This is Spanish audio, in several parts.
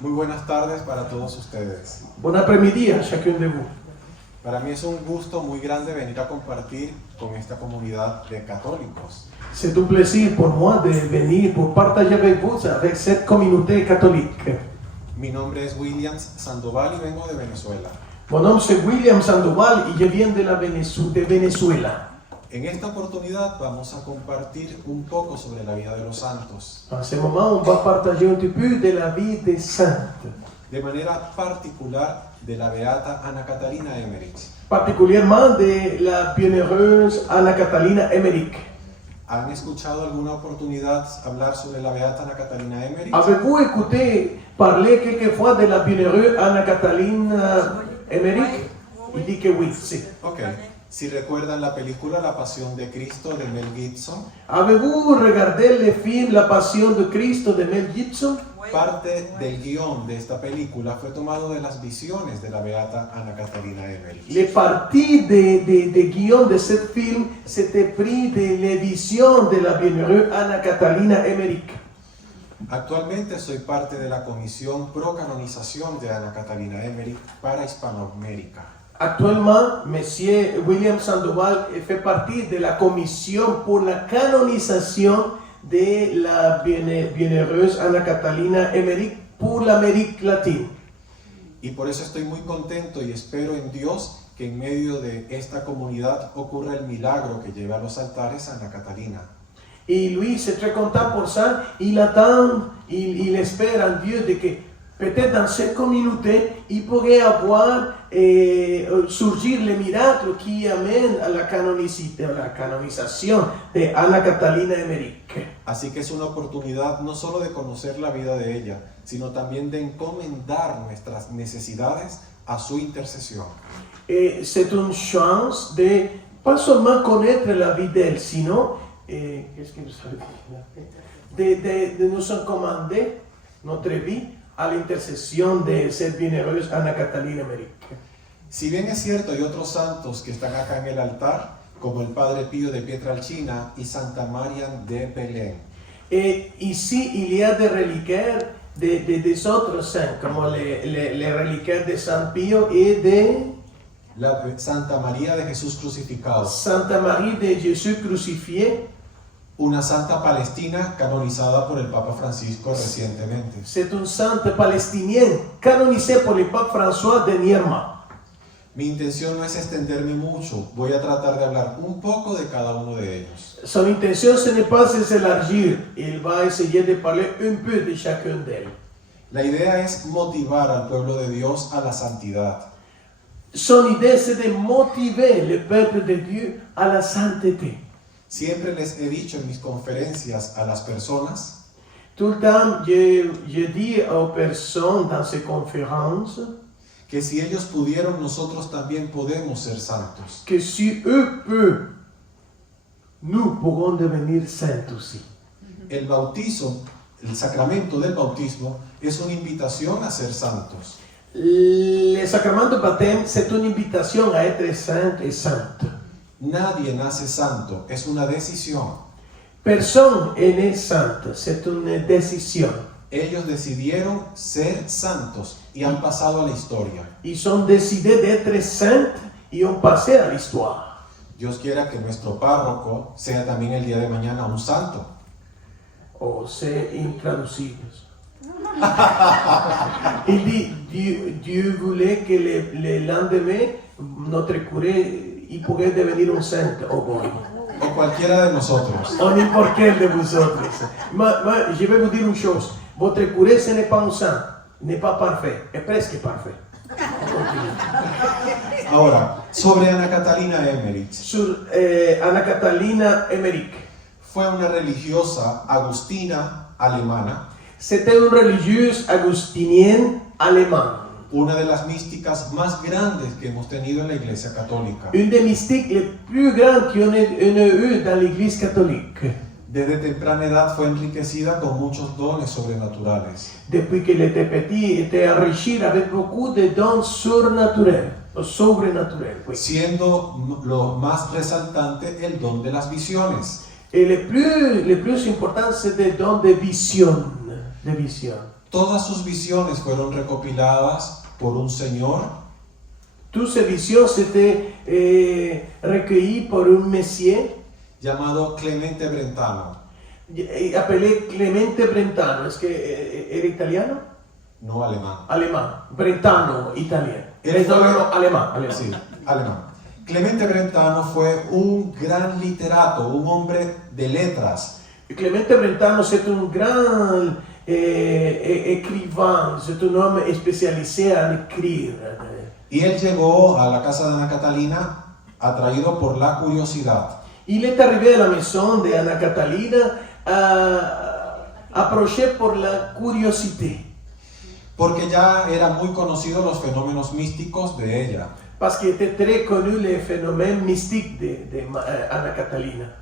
Muy buenas tardes para todos ustedes. Bon après-midi à chacun de vous. Para mí es un gusto muy grande venir a compartir con esta comunidad de católicos. C'est un plaisir pour moi de venir pour partager avec vous, avec cette communauté catholique. Mi nombre es Williams Sandoval y vengo de Venezuela. Mon nom c'est William Sandoval et je viens de Venezuela. En esta oportunidad vamos a compartir un poco sobre la vida de los santos, En ce moment, on va partager un petit peu de la vie des saintes, de manera particular de la beata Ana Catalina Emmerich. particulièrement de la bienheureuse Anna Catalina Emmerich. ¿Han escuchado alguna oportunidad hablar sobre la beata Ana Catalina Emmerich? Avez-vous écouté parler quelquefois de la bienheureuse Anna Catalina Emmerich? Il dit que oui, sí. Ok. Si recuerdan la película La Pasión de Cristo de Mel Gibson, Avez-vous regardé le film La Pasión de Cristo de Mel Gibson? parte del guión de esta película fue tomado de las visiones de la beata Ana Catalina Emmerich. Les parties de guion de ce film, c'était pris de les visions de la bienheureuse Anna Catalina Emmerich. Actualmente soy parte de la Comisión Pro Canonización de Ana Catalina Emmerich para Hispanoamérica. Actuellement, Monsieur William Sandoval fait partie de la commission pour la canonisation de la bienheureuse Anna Catalina Emmerich pour l'Amérique latine. Y por eso estoy muy contento y espero en Dios que en medio de esta comunidad ocurra el milagro que lleve a los altares a Ana Catalina. Et lui, c'est très content pour ça. Il attend, il espère en Dieu de que peut-être dans cette communauté, il pourrait avoir surgir le miracle qui amène à la canonisation de Anna Catalina Emmerich. Así que es una oportunidad no solo de conocer la vida de ella, sino también de encomendar nuestras necesidades a su intercesión. Et c'est une chance de pas seulement connaître la vie d'elle, sinon, qu'est-ce que vous savez dire? De nous encommander notre vie a la intercesión de cette bienheureuse Anna Catalina Emmerich. Si bien es cierto, hay otros santos que están acá en el altar, como el Padre Pío de Pietrelcina y Santa María de Belén. Et ici, il y a des reliquaires des autres saints, comme les reliquaires de Saint Pio et de La Santa María de Jesús Crucificado, Santa Marie de Jésus crucifié. una santa palestina canonizada por el Papa Francisco recientemente. C'est une sainte palestinienne canonisée par le pape François dernièrement. Mi intención no es extenderme mucho, voy a tratar de hablar un poco de cada uno de ellos. Son intention, ce n'est pas de s'élargir, il va essayer de parler un peu de chacun d'elles. La idea es motivar al pueblo de Dios a la santidad. Son idée, c'est de motiver le peuple de Dieu à la sainteté. Siempre les he dicho en mis conferencias a las personas Tout le temps, je dis aux personnes dans ces conférences que si ellos pudieron, nosotros también podemos ser santos. que si eux peuvent, nous pourrons devenir saints aussi. El bautizo, el sacramento del bautismo, es una invitación a ser santos. Le sacrement de baptême, c'est une invitation à être saint et sainte. Nadie nace santo, es una decisión. Personne est né sainte, c'est une décision. Ellos decidieron ser santos y han pasado a la historia. Ils ont décidé d'être saints et ont passé à l'histoire. Dios quiera que nuestro párroco sea también el día de mañana un santo. Oh, c'est intraduisible. Il dit, Dieu voulait que le lendemain, notre curé, il pourrait devenir un saint. Oh bon. O cualquiera de nosotros. On n'importe quel de vous autres. Moi, je vais vous dire une chose. Votre curé, ce n'est pas un saint. N'est pas parfait. Est presque parfait. Ahora, sobre Ana Catalina Emmerich. Sur Anna Catalina Emmerich. Fue una religiosa agustina alemana, C'était une religieuse agustinienne allemande. una de las místicas más grandes que hemos tenido en la Iglesia Católica. Une des mystiques les plus grandes qu'il y en a eu dans l'Église catholique. Desde temprana edad fue enriquecida con muchos dones sobrenaturales. Depuis qu'elle était petite, elle était enrichie avec beaucoup de dons surnaturels, sobrenaturels. Oui. Siendo lo más resaltante el don de las visiones. Et le plus important, c'est des dons de vision. Todas sus visiones fueron recopiladas por un señor Toutes ces visions s'étaient recueillies par un monsieur llamado Clemente Brentano, appelé Clemente Brentano. Est-ce que era italiano? no alemán. Alemán. Brentano, italiano. Él fue- No, alemán. Sí, alemán. Clemente Brentano fue un gran literato, un hombre de letras. Clemente Brentano, c'est un grand écrivain, c'est un homme spécialisé en écrire. Y él llegó a la casa de Ana Catalina atraído por la curiosidad. Il est arrivé à la maison de Ana Catalina approché por la curiosité, Porque ya eran muy conocidos los fenómenos místicos de ella. parce qu'il était très connu les phénomènes mystiques de Ana Catalina.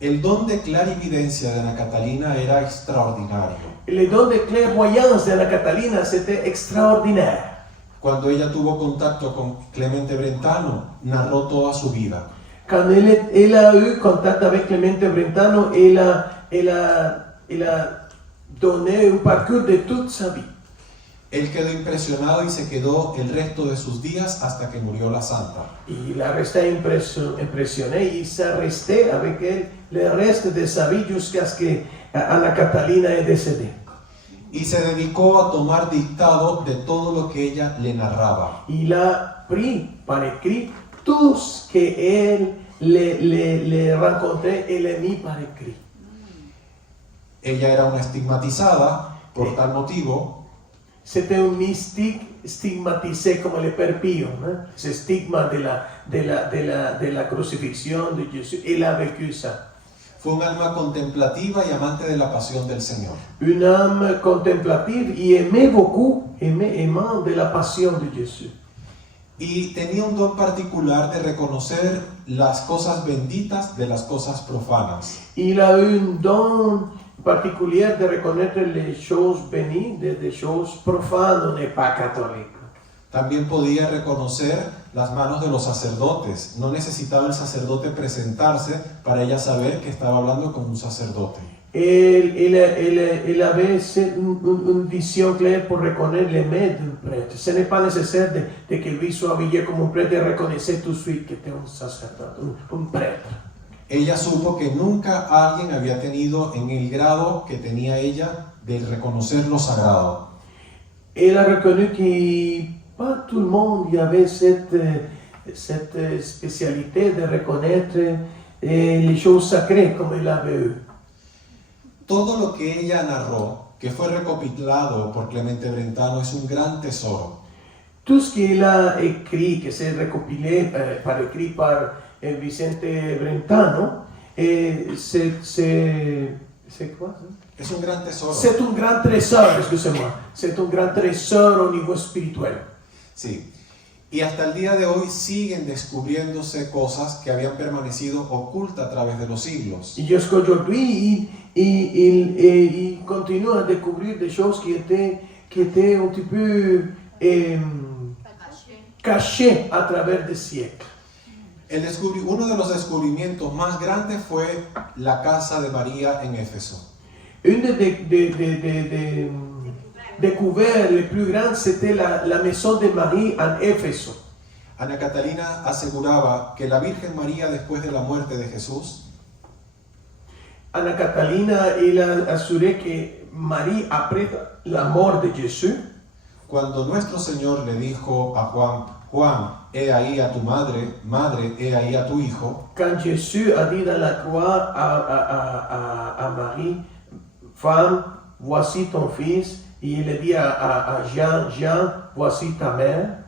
El don de clarividencia de Ana Catalina era extraordinario. Le don de clairvoyance de Ana Catalina, c'était extraordinaire. Cuando ella tuvo contacto con Clemente Brentano, narró toda su vida. Quand elle a eu contact avec Clemente Brentano, elle a donné un parcours de toute sa vie. Él quedó impresionado y se quedó el resto de sus días hasta que murió la santa. Il a resté impressionné, il s'est resté avec elle le reste de sa vie jusqu'à ce que Ana Catalina est décédée. Y se dedicó a tomar dictado de todo lo que ella le narraba. Il a pris par écrit tout ce qu'elle le rencontrait et l'a mis par écrit. Ella era una estigmatizada, por tal motivo, C'était un mystique stigmatisé como le Père Pio, hein? Ce stigma de la crucifixión de Jesús. Il a vécu ça. fue un alma contemplativa y amante de la pasión del Señor. Une âme contemplative y aimait beaucoup, aimant de la passion de Jésus. Y tenía un don particular de reconocer las cosas benditas de las cosas profanas. Il a eu un don particulier de reconnaître les choses bénies des choses profanes. On n'est pas catholique. También podía reconocer las manos de los sacerdotes. No necesitaba el sacerdote presentarse para ella saber que estaba hablando con un sacerdote. Il avait une vision claire pour reconnaître les mains d'un prêtre. Ce n'est pas nécessaire de que lui soit habillé comme un prêtre et reconnaissait tout de suite que était un sacerdote, un prêtre. Ella supo que nunca alguien había tenido en el grado que tenía ella de reconocer lo sagrado. Elle a reconnu que pas tout le monde y avait cette spécialité de reconnaître les choses sacrées comme elle avait eu. Todo lo que ella narró, que fue recopilado por Clemente Brentano, es un gran tesoro. Tout ce qu'elle a écrit, que s'est recopilé par écrit par Vicente Brentano, c'est quoi ça? Es un gran tesoro. C'est un grand trésor, excusez-moi. C'est un grand trésor au niveau spirituel. Sí. Y hasta el día de hoy siguen descubriéndose cosas que habían permanecido ocultas a través de los siglos. Et jusqu'aujourd'hui, il continue à découvrir des choses qui étaient un petit peu cachées à travers des siècles. Uno de los descubrimientos más grandes fue la casa de María en Éfeso. Une des découvertes les plus grandes, c'était la maison de Marie en Éfeso. Ana Catalina aseguraba que la Virgen María, después de la muerte de Jesús, Ana Catalina, elle a assuré que Marie, après la mort de Jésus, cuando nuestro Señor le dijo a Juan, Juan, he ahí a tu madre, madre, he ahí a tu hijo, quand Jésus a dit dans la croix à Marie, femme, voici ton fils, et il a dit à Jean, Jean, voici ta mère.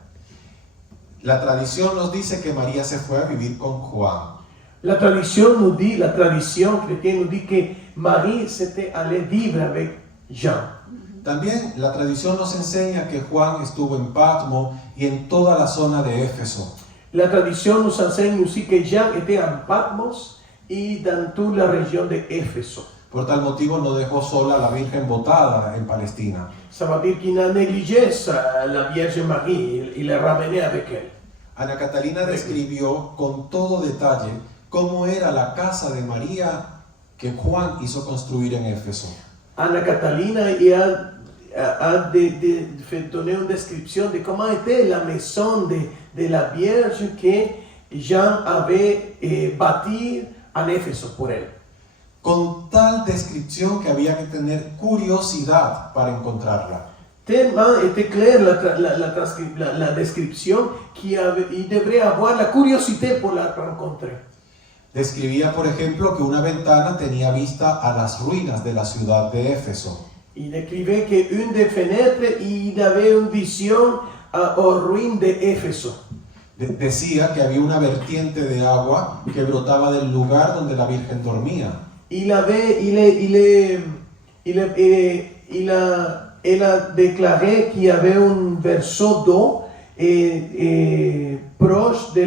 la tradición nos dice que María se fue a vivir con Juan. La tradition chrétienne nous dit que Marie s'était allée vivre avec Jean. También la tradición nos enseña que Juan estuvo en Patmo y en toda la zona de Éfeso. La tradition nous enseigne aussi que Jean était en Patmos et dans toute la région de Éfeso. Por tal motivo no dejó sola a la Virgen botada en Palestina. Ça veut dire qu'il a négligé la Vierge Marie, il l'a ramenée avec elle. Ana Catalina describió con todo detalle cómo era la casa de María que Juan hizo construir en Éfeso. Ana Catalina, ella donné une description de comment était la maison de la Vierge que Jean avait bâtie en Éfeso por él. Con tal descripción que había que tener curiosidad para encontrarla. Tellement était claire la description qu'il devrait avoir la curiosité pour la rencontrer. Describía, por ejemplo, que una ventana tenía vista a las ruinas de la ciudad de Éfeso. Il écrivait qu'une des fenêtres, il avait une vision aux ruines d'Éfeso. Decía que había una vertiente de agua que brotaba del lugar donde la Virgen dormía. Il a déclaré qu'il y avait un verso d'eau proche de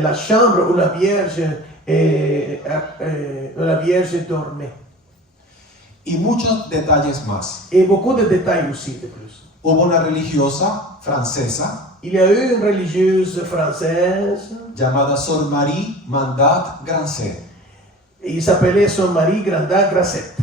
la chambre où la Vierge dormait. Y muchos detalles más. Et beaucoup de détails aussi de plus. Hubo una religiosa francesa Il y a eu une religieuse française, llamada Sor Marie Mandat Grancet. il s'appelait Sor Marie Mandat Grancet.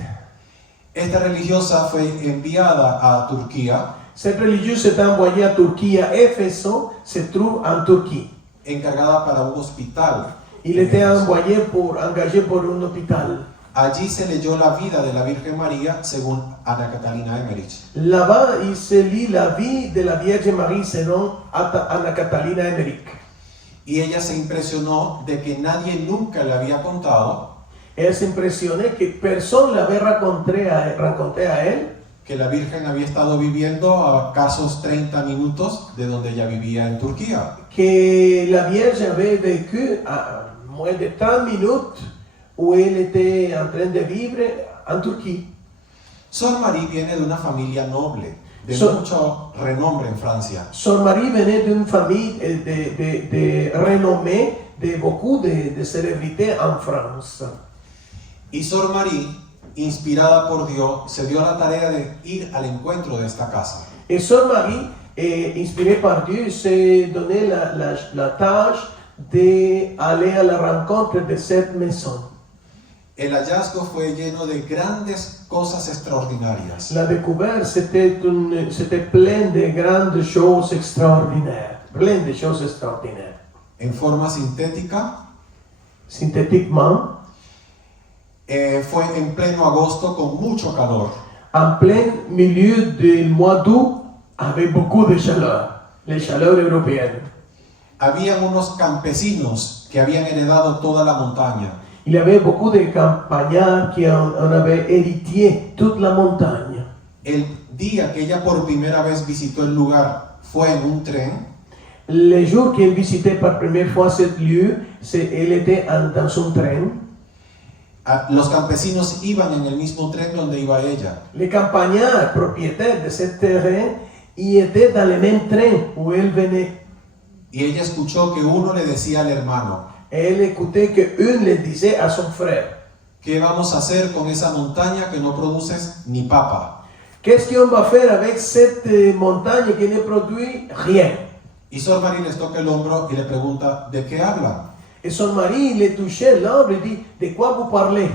Esta religiosa fue enviada a Turquía, Cette religieuse est envoyée à Turquie, à Éfeso, se trouve en Turquie. encargada para un hospital. Il était engagé pour un hôpital. Allí se leyó la vida de la Virgen María según Ana Catalina Emmerich. Là-bas, il se lit la vie de la Vierge Marie selon Ana Catalina Emmerich. Y ella se impresionó de que nadie nunca le había contado Elle s'impressionnait que personne l'avait raconté à elle que la Virgen había estado viviendo a escasos 30 minutos de donde ella vivía en Turquía. que la Vierge avait vécu à moins de 30 minutes où elle était en train de vivre en Turquie. Sor Marie viene de una familia noble, de mucho renombre en Francia. Sor Marie venait d'une famille de renommée, de beaucoup de célébrités en France. Y Sor Marie, inspirada por Dios, se dio la tarea de ir al encuentro de esta casa. Et Sor Marie, inspirée par Dieu, s'est donné la tâche d'aller à la rencontre de cette maison. El hallazgo fue lleno de grandes cosas extraordinarias. La découverte, c'était plein de grandes choses extraordinaires. Plein de choses extraordinaires. En forma sintética, Synthétiquement, fue en pleno agosto con mucho calor. en plein milieu du mois d'août, avec beaucoup de chaleur, les chaleurs européennes. Habían unos campesinos que habían heredado toda la montaña. Il y avait beaucoup de campagnards qui en avaient hérité toute la montagne. El día que ella por primera vez visitó el lugar fue en un tren. Le jour qu'elle visitait par première fois ce lieu, elle était dans un train. Los campesinos iban en el mismo tren donde iba ella. Les campagnards propriétaires de ce terrain y étaient dans le même train où elle venait. Y ella escuchó que uno le decía al hermano: Elle écoutait qu'une le disait à son frère: ¿qué vamos a hacer con esa montaña que no produces ni papa? qu'est-ce qu'on va faire avec cette montagne qui ne produit rien? Y Sor Marie les toca el hombro y le pregunta: ¿de qué hablan? Et son mari le touchait l'ombre et dit: de quoi vous parlez?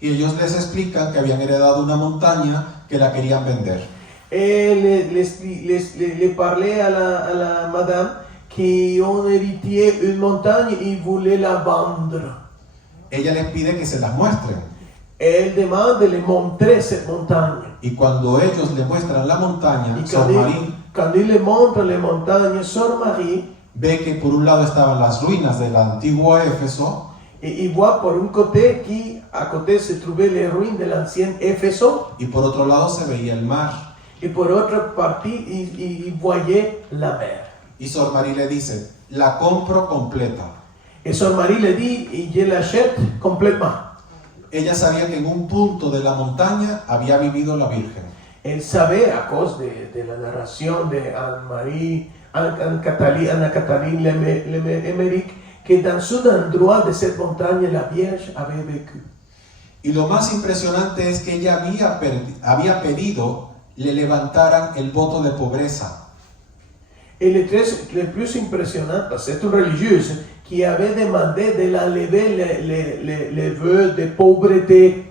Y ellos les explican que habían heredado una montaña que la querían vender. Et le parlait à la madame qui ont hérité une montagne et voulait la vendre. Ella les pide que se las muestren. Elle demande de le montrer cette montagne. Y cuando ellos le muestran la montaña, Y Sor Marie quand il le montre les montagnes, Sor Marie, ve que por un lado estaban las ruinas del antiguo Éfeso et il voit por un côté à côté se trouvaient les ruines de l'ancien Éfeso, y por otro lado se veía el mar. et por otra partie, il voyait la mer. Y Sor Marie le dice: la compro completa. Et Sor Marie le dit: et je l'achète complètement. Ella sabía que en un punto de la montaña había vivido la Virgen. Elle savait, à cause de la narration de Anna Cataline Emmerich, que dans un endroit de cette montagne, la Vierge avait vécu. Y lo más impresionante es que ella había pedido le levantaran el voto de pobreza. Et le plus impressionnant, c'est une religieuse qui avait demandé de la lever les vœux de pauvreté.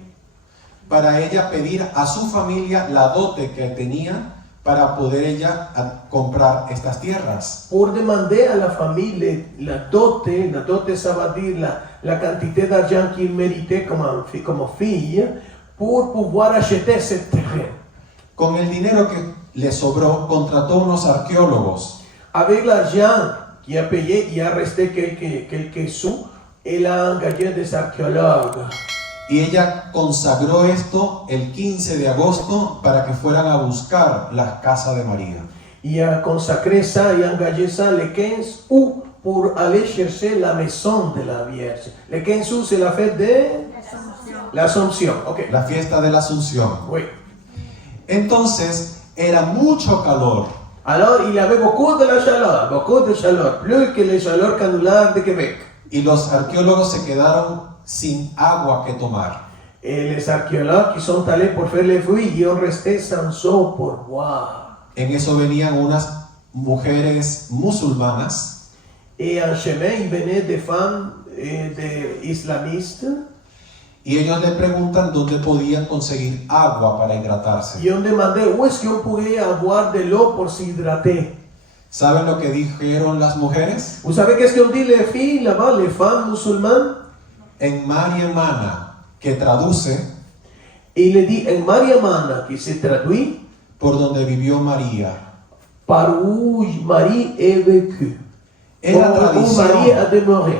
para ella pedir a su familia la dote que tenía para poder ella comprar estas tierras. pour demander à la famille la dote ça veut dire la quantité d'argent qu'il méritait comme fille, pour pouvoir acheter ce terrain. Con el dinero que le sobró, contrató unos arqueólogos. Avec l'argent qu'il a payé, il a resté quelques sous, et il a engagé des archéologues. Y ella consagró esto el 15 de agosto para que fueran a buscar la casa de María. Il a consacré ça, il a engagé ça le 15 août pour aller chercher la maison de la Vierge. Le 15 août, c'est la fête de l'Assomption. Ok. La fiesta de la Asunción. Oui. Entonces, era mucho calor. Alors, il y avait beaucoup de chaleur, plus que les chaleurs canulaires de Québec. Y los arqueólogos se quedaron sin agua que tomar. Et les archéologues qui sont allés pour faire les fouilles, ils ont resté sans eau pour boire. En eso venían unas mujeres musulmanas Et en chemin, il venait des femmes des islamistes. y ellos le preguntan dónde podían conseguir agua para hidratarse. Ils ont demandé où est-ce qu'on pourrait avoir de l'eau pour s'hydrater. ¿Saben lo que dijeron las mujeres? Vous savez qu'est-ce qu'ont dit les filles là-bas, les femmes musulmanes? En Mariamana, que traduce Et il dit en Mariamana, qui se traduit por donde vivió María. par où Marie est vécue. Era Où Marie a demeuré.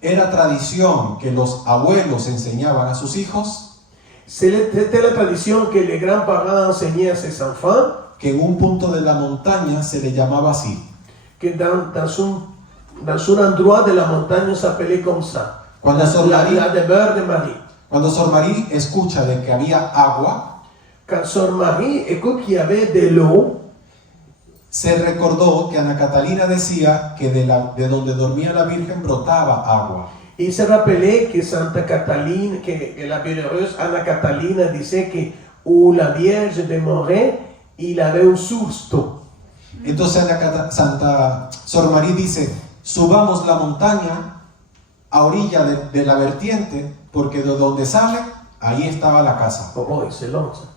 Era tradición que los abuelos enseñaban a sus hijos C'était la tradition que les grands-parents enseignaient à ses enfants, que en un punto de la montaña se le llamaba así. que dans un endroit de la montagne s'appelait comme ça. Cuando Sor La María, demeure de Marie. cuando Sor María escucha de que había agua, Quand Sœur Marie écoute qu'il y avait de l'eau, se recordó que Ana Catalina decía que de donde dormía la Virgen brotaba agua. il se rappelait que Santa Cataline, que la bienheureuse Anna Catalina disait que où la Vierge demeurait, il avait une source d'eau. Entonces Sor María dice, subamos la montaña a orilla de la vertiente, porque de donde sale, ahí estaba la casa. Oh, c'est long ça.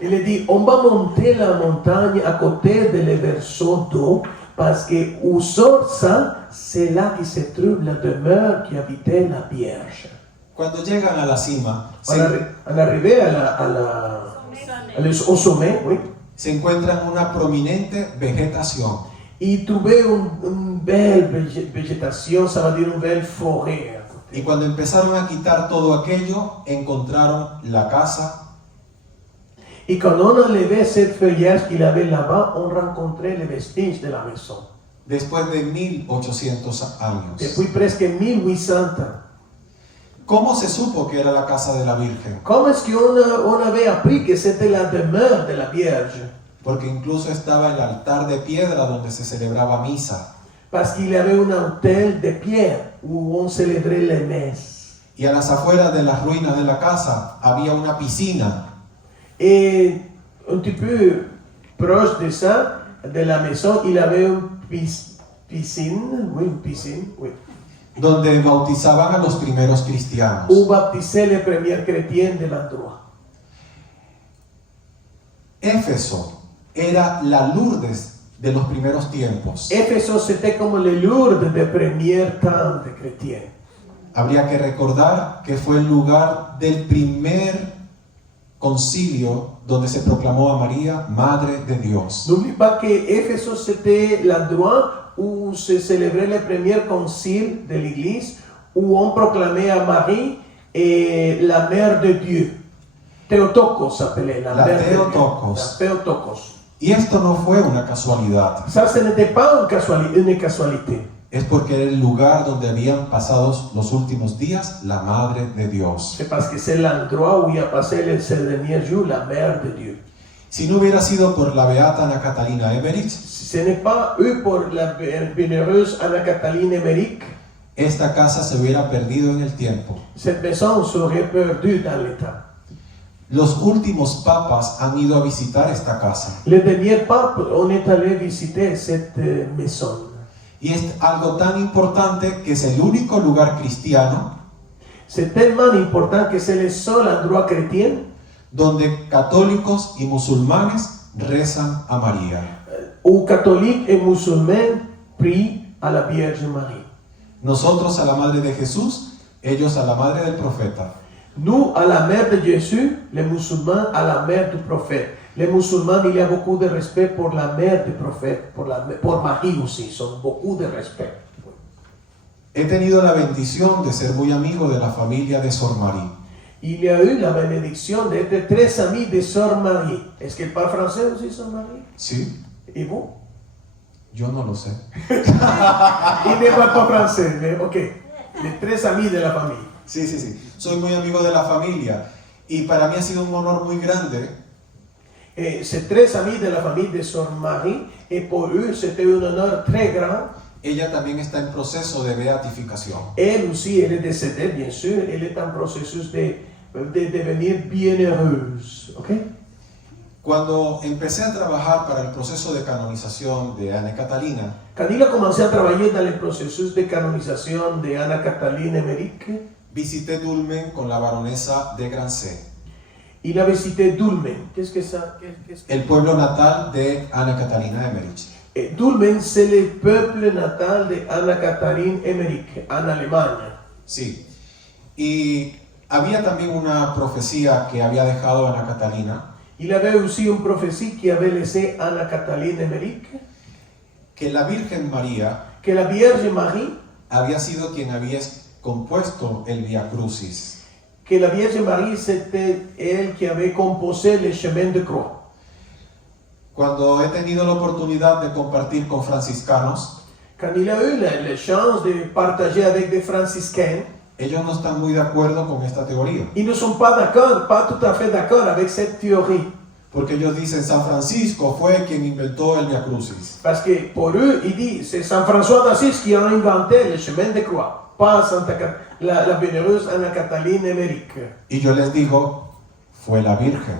Il dit, on va monter la montagne à côté de les verseaux d'eau, parce que où sort ça, c'est là que se trouve la demeure qui habitait la Vierge. Cuando llegan a la cima, En arrivé au sommet, oui, se encuentran una prominente vegetación. il trouvait une belle végétation, ça veut dire une belle forêt. À côté. Y cuando empezaron a quitar todo aquello, encontraron la casa. Et quand on enlevait cette feuillage qu'il avait là-bas, on rencontrait les vestiges de la maison. Después de 1800 años. Depuis presque 1800 ans. ¿Cómo se supo que era la casa de la Virgen? Comment est-ce qu'on avait appris que c'était la demeure de la Vierge? Porque incluso estaba el altar de piedra donde se celebraba misa. Parce qu'il y avait un autel de pierre où on célébrait les messes. Y a las afueras de las ruinas de la casa había una piscina. Et un petit peu proche de ça, de la maison, il y avait une piscine, oui, Donde bautizaban a los primeros cristianos. où baptisaient les premiers chrétiens de l'endroit. Éfeso era la Lourdes de los primeros tiempos. Éfeso, c'était comme les Lourdes des premiers temps des chrétiens. Habría que recordar que fue el lugar del primer concilio donde se proclamó a María Madre de Dios. N'oublie pas que Éfeso, c'était l'endroit où se célébrait le premier concile de l'Église, où on proclamait à Marie la mère de Dieu. Theotokos s'appelait la mère Theotokos. de Dieu. La Theotokos. Y esto no fue una casualidad. Ça, ce n'était pas une casualité. Es porque era el lugar donde habían pasado los últimos días la Madre de Dios. C'est parce que c'est l'endroit où il a passé ces derniers jours la mère de Dieu. Si no hubiera sido por la beata Ana Catalina Emmerich, Ce n'est pas eux pour la bienheureuse Anna Cataline Emmerich, esta casa se hubiera perdido en el tiempo. cette maison serait perdue dans l'état. Los últimos papas han ido a visitar esta casa. Les derniers papes, on est allé visiter cette maison. Y es algo tan importante que es el único lugar cristiano C'est tellement important que c'est le seul endroit chrétien donde católicos y musulmanes rezan a María. où catholiques et musulmans prient à la Vierge Marie. Nosotros a la Madre de Jesús, ellos a la Madre del Profeta. Nous, à la mère de Jésus, les musulmans, à la mère du prophète. Les musulmans, il y a beaucoup de respect pour la mère du prophète, pour Marie aussi, ils ont beaucoup de respect. He tenido la bendición de ser muy amigo de la familia de Sor Marie. Il y a eu la bénédiction d'être très ami de Sœur Marie. Est-ce qu'elle parle français aussi, Sœur Marie? ¿Sí? Et vous? Yo no lo sé. Il ne parle pas français, mais ok. Les tres amis de la famille. Sí, sí, sí. Soy muy amigo de la familia y para mí ha sido un honor muy grande Ces tres amis de la famille de Sœur Marie, et pour eux, c'était un honneur très grand. Ella también está en proceso de beatificación. Elle aussi, elle est décédée, bien sûr. Elle est en processus de devenir bienheureuse. Ok? Cuando empecé a trabajar para el proceso de canonización de Ana Catalina, Quand il a commencé à travailler dans le processus de canonisation de Anna Cataline Emmerich, visité Dulmen con la baronesa de Grancé, il a visité Dulmen. Qu'est-ce que ça? el pueblo natal de Ana Catalina Emmerich. Et Dulmen, c'est le peuple natal de Anna Katharine Emmerich, en Allemagne. Sí. Y había también una profecía que había dejado Ana Catalina, Il avait aussi une prophétie qui avait laissé Anna Cataline Emmerich, que la Virgen María que la Vierge Marie, había sido quien había compuesto el Via Crucis. que la Vierge Marie, c'était elle qui avait composé le chemin de croix. Cuando he tenido la oportunidad de compartir con franciscanos, Quand il a eu la chance de partager avec des franciscains, ellos no están muy de acuerdo con esta teoría, ils ne sont pas d'accord, pas tout à fait d'accord avec cette théorie. porque ellos dicen San Francisco fue quien inventó el Via Crucis. Parce que pour eux, il dit, c'est Saint François d'Assise qui a inventé le chemin de croix, pas la bienheureuse Anna Cataline Emmerich. Y yo les digo, fue la Virgen,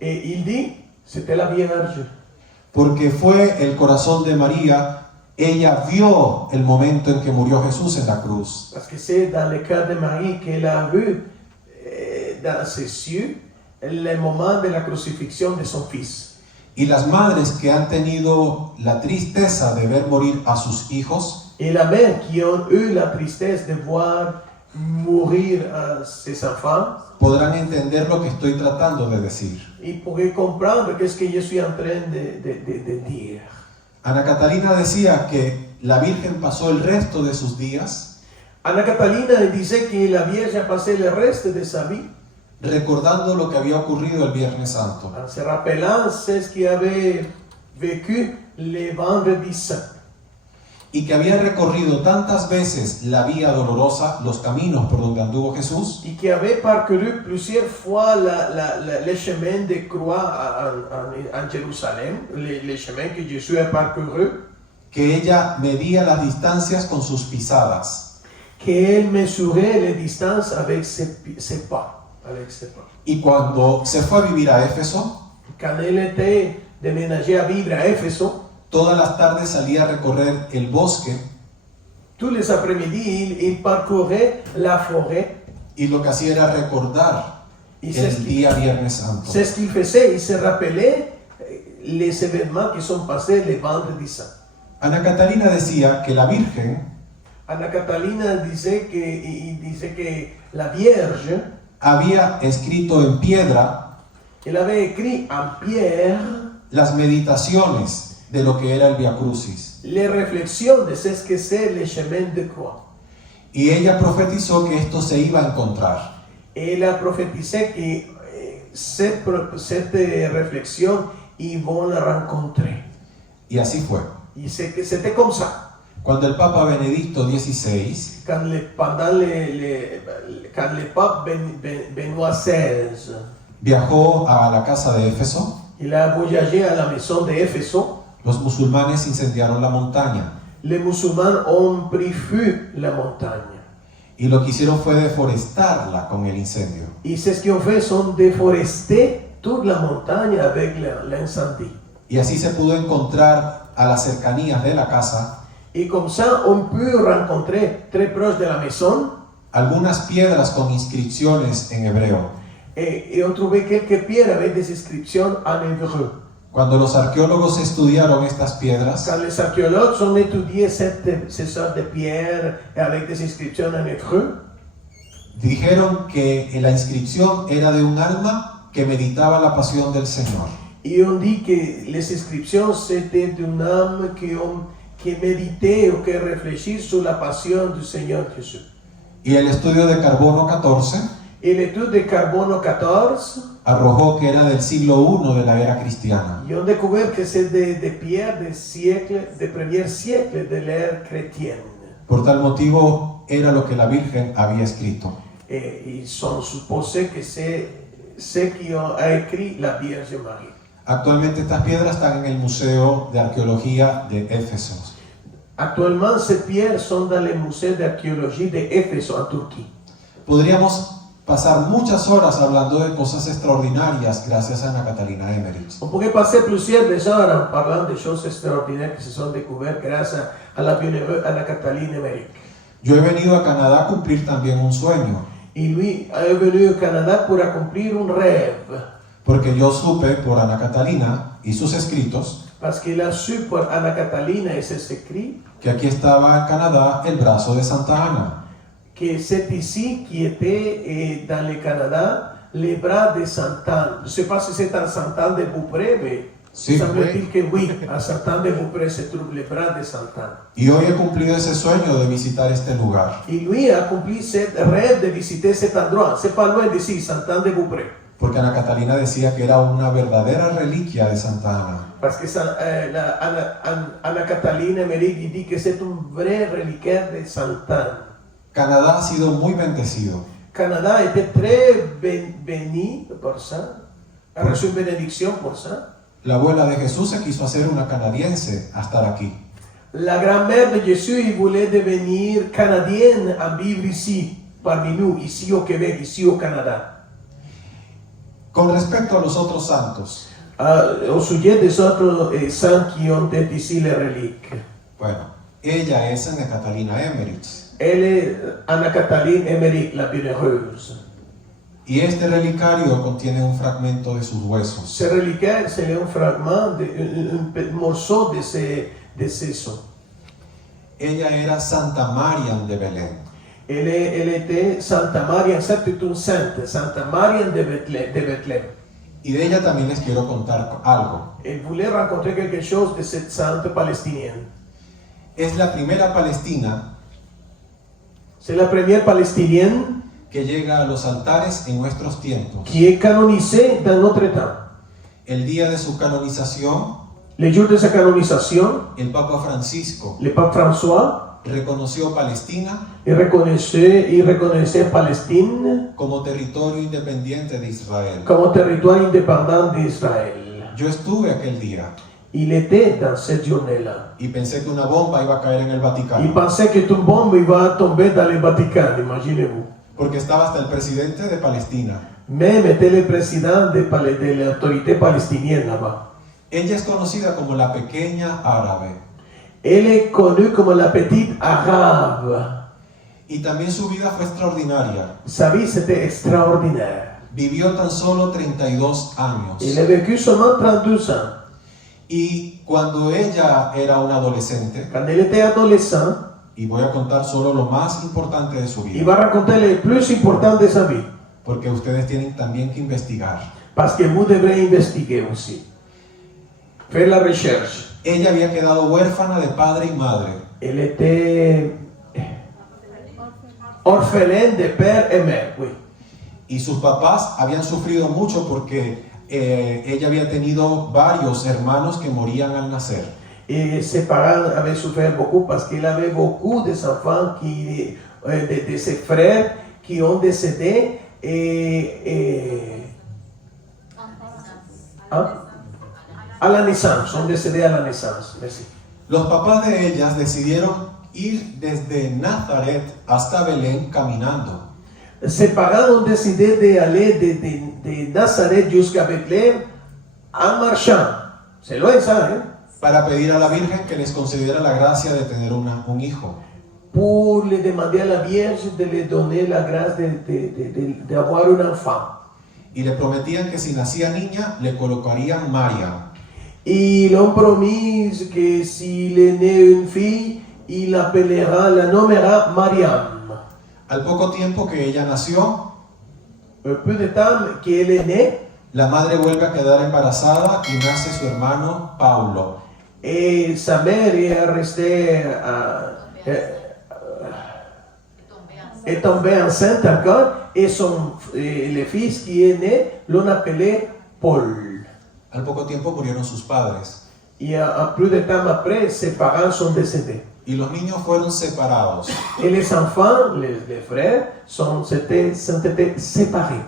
Et il dit, c'était la Vierge. porque fue el corazón de María. Ella vio el momento en que murió Jesús en la cruz. Parce que c'est dans le cœur de Marie qu'elle a vu dans ses cieux le moment de la crucifixion de son fils. Y las madres que han tenido la tristeza de ver morir a sus hijos, Et la mère qui ont eu la tristesse de voir mourir ses enfants, podrán entender lo que estoy tratando de decir. ils pourraient comprendre qu'est-ce que je suis en train de dire. Ana Catalina decía que la Virgen pasó el resto de sus días Anna Catalina disait que la Vierge a passé le reste de sa vie recordando lo que había ocurrido el Viernes Santo. en se rappelant ce qu'il avait vécu le vendredi saint. Y que había recorrido tantas veces la vía dolorosa, los caminos por donde anduvo Jesús, Et qui avait parcouru plusieurs fois le chemin de croix en Jérusalem, le chemin que Jésus a parcouru, que ella medía las distancias con sus pisadas. qu'elle mesurait les distances avec ses pas. Y cuando se fue a vivir a Éfeso, Quand elle était déménagée à vivre à Éfeso, todas las tardes salía a recorrer el bosque tous les après-midi, il parcourait la forêt. y lo que hacía era recordar Y c'est el día Viernes Santo. C'est ce qu'il faisait, il se rappelait les événements qui sont passés le vendredi saint. Ana Catalina decía que la Virgen Anna Catalina disait que la Vierge, había escrito en piedra elle avait écrit en pierre las meditaciones de lo que era el Via Crucis. les réflexions de ce que c'est le chemin de croix. Y ella profetizó que esto se iba a encontrar. Et elle a prophétisé que cette réflexion, ils vont la rencontrer. Y así fue. Et c'est que c'était comme ça. Cuando el Papa Benedicto XVI Quand le pape Benoît XVI, viajó a la casa de Éfeso, il a voyagé à la maison de Éfeso, los musulmanes incendiaron la montaña les musulmans ont pris feu la montagne. y lo que hicieron fue deforestarla con el incendio. Et c'est ce qu'ils ont fait, sont déforesté toute la montagne avec l'incendie. Y así se pudo encontrar a las cercanías de la casa Et comme ça, on peut rencontrer très proche de la maison algunas piedras con inscripciones en hebreo. Et on trouvait quelques pierres avec des inscriptions en hébreu. Cuando los arqueólogos estudiaron estas piedras, Quand les archéologues ont étudié ces sortes de pierres avec des inscriptions en hébreu, dijeron que la inscripción era de un alma que meditaba la pasión del Señor. et on dit que les inscriptions c'était d'une âme qui méditait ou qui réfléchit sur la passion du Seigneur Jésus. Y el estudio de carbono 14 Et l'étude de Carbono 14, arrojó que era del siglo I de la era cristiana. ils ont découvert que c'est des pierres des premiers siècles de l'ère chrétienne. Por tal motivo era lo que la Virgen había escrito. Et ils ont supposé que c'est ce qui a écrit la Vierge Marie. Actualmente estas piedras están en el Museo de Arqueología de Éfeso. Actuellement, ces pierres sont dans le musée d'archéologie d'Éphèse en Turquie. Podríamos pasar muchas horas hablando de cosas extraordinarias gracias a Ana Catalina Emmerich. On pourrait passer plusieurs heures en parlant des choses extraordinaires qui se sont découvertes grâce à la bienheureuse Anna Catalina Emmerich. Yo he venido a Canadá a cumplir también un sueño, Et lui est venu au Canada pour accomplir un rêve. porque yo supe por Ana Catalina y sus escritos Parce qu'il a su por Anna Catalina et ses écrits que aquí estaba en Canadá el brazo de Santa Ana. que c'est ici qui était dans le Canada les bras de Sainte Anne. Je ne sais pas si c'est en Sainte Anne de Beaupré, mais Sí. semble-t-il que oui, à Sainte Anne de Beaupré se trouvent les bras de Sainte Anne. Y hoy he cumplido ese sueño de visitar este lugar, Et lui a accompli ce rêve de visiter cet endroit. C'est pas loin d'ici, Sainte Anne de Beaupré. porque Ana Catalina decía que era una verdadera reliquia de Santa Ana. Parce que Anna Catalina Emmerich dit que c'est un vrai reliquaire de Sainte Anne. Canadá ha sido muy bendecido. Canada était très béni pour ça, a reçu une bénédiction pour ça. La abuela de Jesús se quiso hacer una canadiense a estar aquí. La grand-mère de Jésus il voulait devenir canadienne à vivre ici, parmi nous, ici au Québec, ici au Canada. Con respecto a los otros santos, Au sujet des autres saints qui ont été ici les reliques. bueno, ella es Ana Catalina Emmerich. Elle est Anna Catalina Emmerich, la bienheureuse. Y este relicario contiene un fragmento de sus huesos. Ce reliquaire, c'est un fragment, un morceau de ses os. Ella era Santa Marian de Belén. Elle était Santa Maria, c'est une sainte, Santa Maria de Bethléem. Y de ella también les quiero contar algo. Elle voulait rencontrer quelque chose de cette sainte palestinienne. Es la primera palestina C'est la première palestinienne que llega a los altares en nuestros tiempos. qui est canonisée dans notre temps. El día de su canonización, Le jour de sa canonisation, el Papa Francisco le pape François reconoció Palestina reconnaissait Palestine como territorio independiente de Israel. comme territoire indépendant d'Israël. Yo estuve aquel día Il était dans cette journée-là. y pensé que una bomba iba a caer en el Il Vaticano, pensait que une bombe va tomber dans le Vatican, imaginez-vous. porque estaba hasta el presidente de Palestina. Même était le président de l'autorité palestinienne là-bas. Ella es conocida como la pequeña árabe Elle est connue comme la petite arabe. y también su vida fue extraordinaria. Sa vie, c'était extraordinaire. Vivió tan solo 32 años Il a vécu seulement 32 ans. y cuando ella era una adolescente, Quand elle était adolescente, y voy a contar solo lo más importante de su il vida, va raconter le plus important de sa vie. porque ustedes tienen también que investigar. Parce que vous devrez investiguer aussi. Faire la recherche. Ella había quedado huérfana de padre y madre Elle était orpheline de père et mère, oui. y sus papás habían sufrido mucho porque ella había tenido varios hermanos que morían al nacer. Et ses parents avaient souffert beaucoup parce qu'il avait beaucoup d'enfants de ses frères qui ont décédé à la naissance, sont décédés à la naissance. Merci. Los papás de ellas decidieron ir desde Nazaret hasta Belén caminando. Ses parents ont décidé d'aller de Nazareth jusqu'à Bethléem en marchant. C'est loin ça, hein? Para pedir a la Virgen que les concediera la gracia de tener un hijo. pour lui demander à la Vierge de lui donner la grâce d'avoir un enfant. Y le prometían que si nacía niña, le colocarían Mariam. Et ils ont promis que s'il est né une fille, il la nommera Mariam. Al poco tiempo que ella nació, Un peu de temps qu'elle est née, la madre vuelve a quedar embarazada y nace su hermano Paulo. et sa mère est restée est tombée enceinte encore, et le fils qui est né, l'on appelait Paul. Al poco tiempo murieron sus padres Et un peu de temps après, ses parents sont décédés. y los niños fueron separados. Et les enfants, les frères, sont été séparés.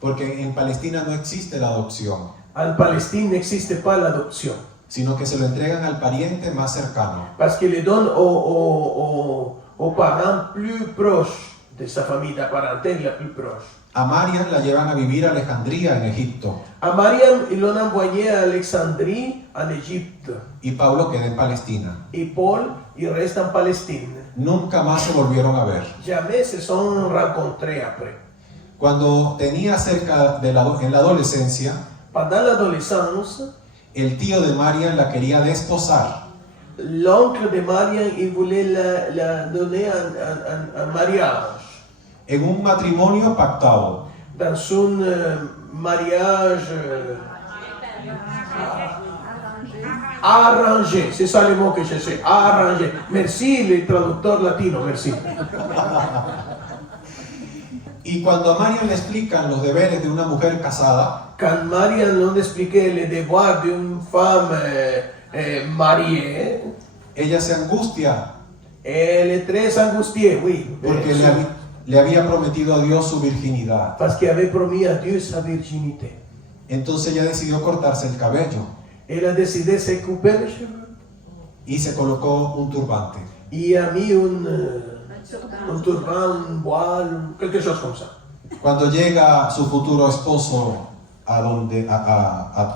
Porque en Palestina no existe la adopción, En Palestine n'existe pas l'adoption, sino que se lo entregan al pariente más cercano. parce qu'il les donne aux parents plus proches de sa famille, la parentèle la plus proche. A Mariam la llevan a vivir a Alejandría, en Egipto, À Mariam, ils l'ont envoyé à Alexandrie, en Égypte. y Paulo queda en Palestina. Et Paul, il reste en Palestine. Nunca más se volvieron a ver. Jamais se sont rencontrés après. Cuando tenía en la adolescencia, Pendant l'adolescence, el tío de Mariam la quería desposar, l'oncle de Mariam, il voulait la donner en mariage. en un matrimonio pactado. Dans un mariage arrangé, c'est ça le mot que je sais, arrangé. Merci le traducteur latino, merci. Y cuando a Mariam le explican los deberes de una mujer casada, Quand Mariam nous expliquait les devoirs d'une femme mariée, ella se angustia elle est très angustiée, oui, porque le había prometido a Dios su virginidad. parce qu'elle avait promis à Dieu sa virginité. Entonces ella decidió cortarse el cabello Elle a décidé de se couper les cheveux y se colocó un turbante. et a mis un turban, un voile, quelque chose comme ça. Cuando llega su futuro esposo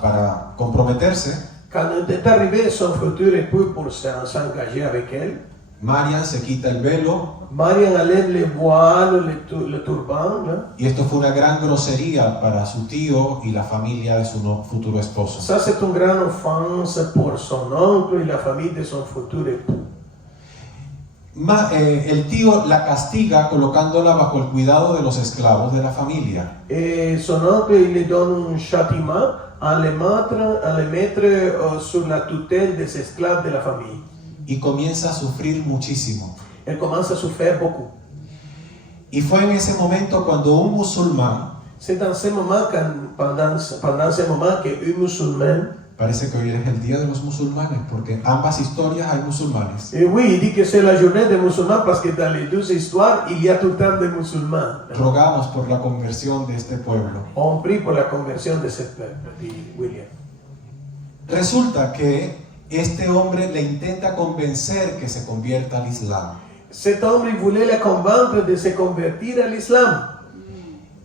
para comprometerse, Quand est arrivé son futur époux pour s'engager avec elle, Mariam se quita el velo, Mariam enlève le voile, le turban, là. y esto fue una gran grosería para su tío y la familia de su futuro esposo. Ça, c'est une grande offense pour son oncle et la famille de son futur époux. El tío la castiga colocándola bajo el cuidado de los esclavos de la familia. Et son oncle, il lui donne un châtiment à le mettre sur la tutelle des esclaves de la famille. Y comienza a sufrir muchísimo. Elle commence à souffrir beaucoup. Y fue en ese momento cuando un musulmán, C'est dans ce moment, pendant ce moment, qu'un musulman, parece que hoy es el día de los musulmanes, porque ambas historias hay musulmanes. et oui, il dit que c'est la journée des musulmans parce que dans les deux histoires, il y a tout le temps des musulmans. Rogamos por la conversión de este pueblo. On prie pour la conversion de ce peuple, dit William. Resulta que este hombre le intenta convencer que se convierta al Islam, Cet homme, il voulait la convaincre de se convertir à l'islam.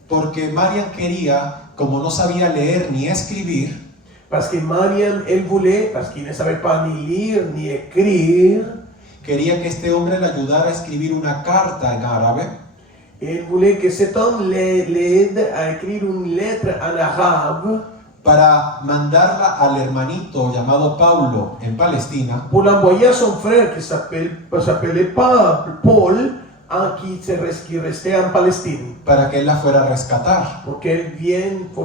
porque Mariam quería, como no sabía leer ni escribir, Parce que Mariam, elle voulait, parce qu'il ne savait pas ni lire ni écrire, quería que este hombre le ayudara a escribir una carta en árabe elle voulait que cet homme l'aide à écrire une lettre en arabe para mandarla al hermanito llamado Paulo en Palestina, pour l'envoyer à son frère qui s'appelait pas Paul, qui restait en Palestine, para que él la fuera a rescatar. pour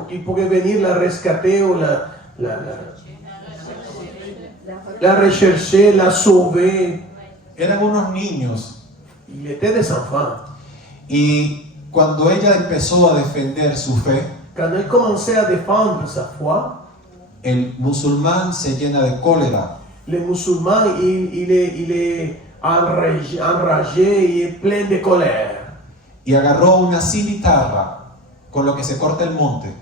qu'il pourrait venir la rescater ou la rechercher, la sauver. Eran unos niños, Il était des enfants. y cuando ella empezó a defender su fe, Quand elle commençait à défendre sa foi, el musulmán se llena de cólera le musulman, il est enragé, il est plein de colère. y agarró una cimitarra con lo que se corta el monte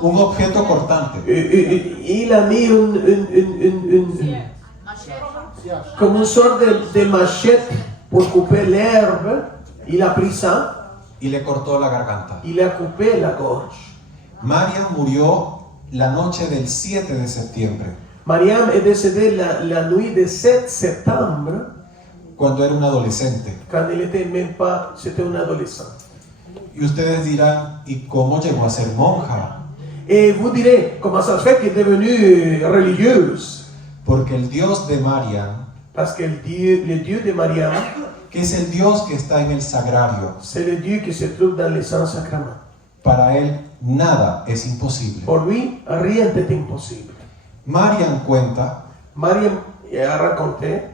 un objeto cortante. Il a mis comme une sorte de machette pour couper l'herbe. Il a pris ça, Y le cortó la garganta. il a coupé la gorge. Mariam murió la noche del 7 de septiembre. Mariam est décédée la nuit du 7 septembre, cuando era un adolescente. quand il était même pas, c'était un adolescent. Y ustedes dirán, ¿y cómo llegó a ser monja? Et vous direz, comment ça se fait qu'elle est devenue religieuse? Porque el Dios de Mariam, Parce que le Dieu de Mariam, que es el Dios que está en el sagrario, c'est le Dieu qui se trouve dans les saints sacrements. para él nada es imposible. Pour lui, rien n'est impossible. Mariam cuenta Mariam a raconté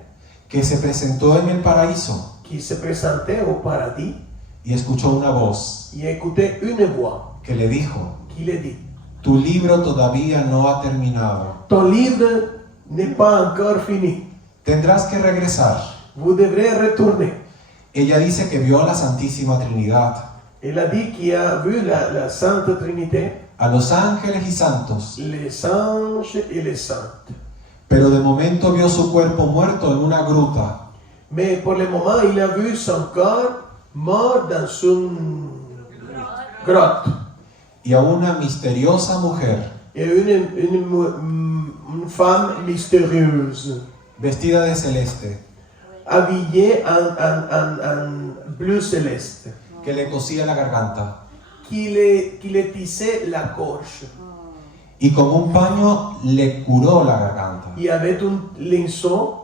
que se presentó en el paraíso qu'il se présentait au paradis y escuchó una voz et écoutait une voix que le dijo, qui lui dit: tu libro todavía no ha terminado. ton livre n'est pas encore fini. Tendrás que regresar. Vous devrez retourner. Ella dice que vio a la Santísima Trinidad, Elle a dit qu'il a vu la Sainte Trinité, a los ángeles y santos, les anges et les saintes. pero de momento vio su cuerpo muerto en una gruta. Mais pour le moment, il a vu son corps mort dans une grotte. Y a una misteriosa mujer, Et une femme mystérieuse, vestida de celeste, habillée en bleu céleste, que le cosía la garganta qui le tissait la gorge. y con un paño le curó la garganta. Il y avait un linceau,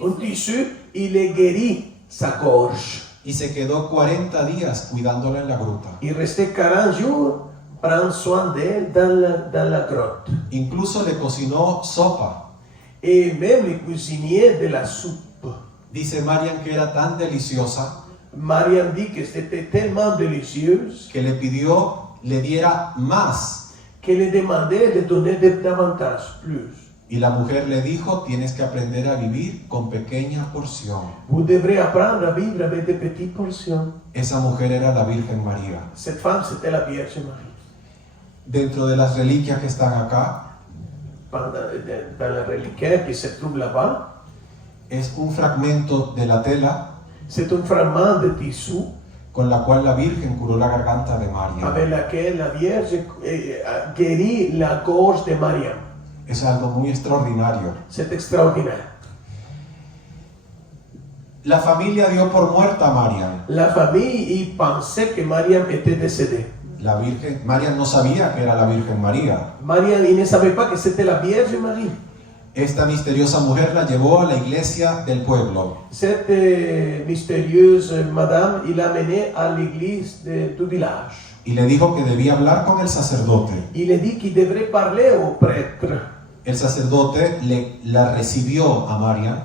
un tissu, il a guéri sa gorge. Y se quedó 40 días cuidándola en la gruta. Il restait 40 jours prendre soin d'elle dans la grotte. Incluso le cocinó sopa. Et même les cuisiniers de la soupe. Dice Mariam que era tan deliciosa Mariam dit que c'était tellement délicieuse que le pidió le diera más. qu'elle le demandait de donner davantage, plus. Y la mujer le dijo, tienes que aprender a vivir con pequeña porción. Vous devrez apprendre à vivre avec des petites portions. Esa mujer era la Virgen María. Cette femme, c'était la Vierge Marie. Dentro de las reliquias que están acá, Dans la reliquaire qui se trouve là-bas, es un fragmento de la tela c'est un fragment de tissu con la cual la Virgen curó la garganta de Mariam. avec laquelle la Vierge a guéri la gorge de Mariam. Es algo muy extraordinario. C'est extraordinaire. La familia dio por muerta a Mariam. La famille y pensait que Mariam était décédée. La Virgen, Mariam no sabía que era la Virgen María. Mariam, il ne savait pas que c'était la Vierge Marie. Esta misteriosa mujer la llevó a la iglesia del pueblo Cette mystérieuse madame, il l'a menée à l'église du village. y le dijo que debía hablar con el sacerdote. Il a dit qu'il devrait parler au prêtre. El sacerdote la recibió a Mariam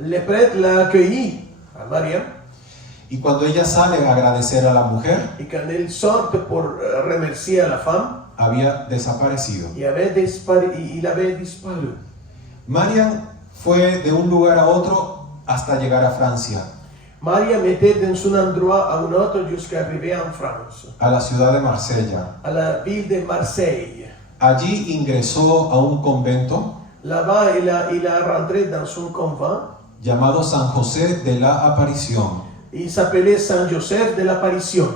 Le prêtre l'a accueilli à Mariam. y cuando ella sale a agradecer a la mujer, Et quand elle sort pour remercier la femme, había desaparecido. il avait disparu. Mariam fue de un lugar a otro hasta llegar a Francia, Mariam était dans un endroit à un autre jusqu'à arriver en France, a la ciudad de Marsella. à la ville de Marseille. Allí ingresó a un convento Là-bas, il a rentré dans un convent. llamado San José de la Aparición Il s'appelait Saint Joseph de l'Apparition.